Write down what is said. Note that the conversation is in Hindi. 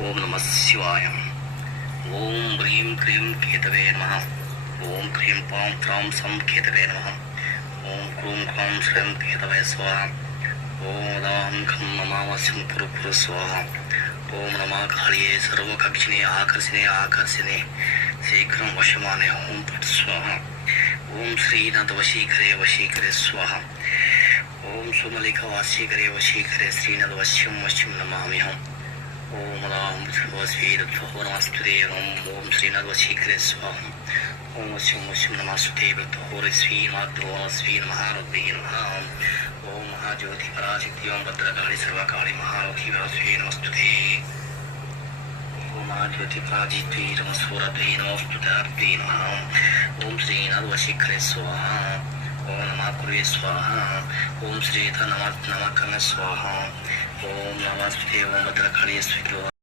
ओम नमः शिवाय। ओम ह्रीं क्लीं केतवे नमः। ओम क्लीं पां त्रां सं केतवे नमः। ओम क्रूं क्रां श्रीं केतवे स्वाहा। ओम दां खं नमावस्यं कुरु कुरु स्वाहा। ओम नमः कालिये सर्वकक्षिणे आकर्षिणे आकर्षिणे शीघ्रं वशमाने ओम फट् स्वाहा। ओम श्रीनाथ वशीकरे वशीकरे स्वाहा। ओम सुमलिका वशीकरे वशीकरे श्रीनाथ वश्यं वश्यं नमाम्यहम्। ओम राम सर्वस्वीरत्वो नमस्ते। ओम श्रीनाथ वशीकरे स्वाहा। ओम वश्यं वश्यं नमस्ते भक्तोर श्रीनाथो श्री महारब्बे नमः। ओम महाज्योति पराशक्ति ओम भद्रकाली सर्वकाली महारथी वरस्वे नमस्ते। ओम महाज्योति पराजित्वे नमस्वरते नमस्तुते नमः। ओम श्रीनाथ वशीकरे स्वाहा। ओम नमः कुरवे स्वाहा। ओम श्रीनाथ नमः नमः स्वाहा। ओम नमस्ते ओम भद्रकाली स्वाहा।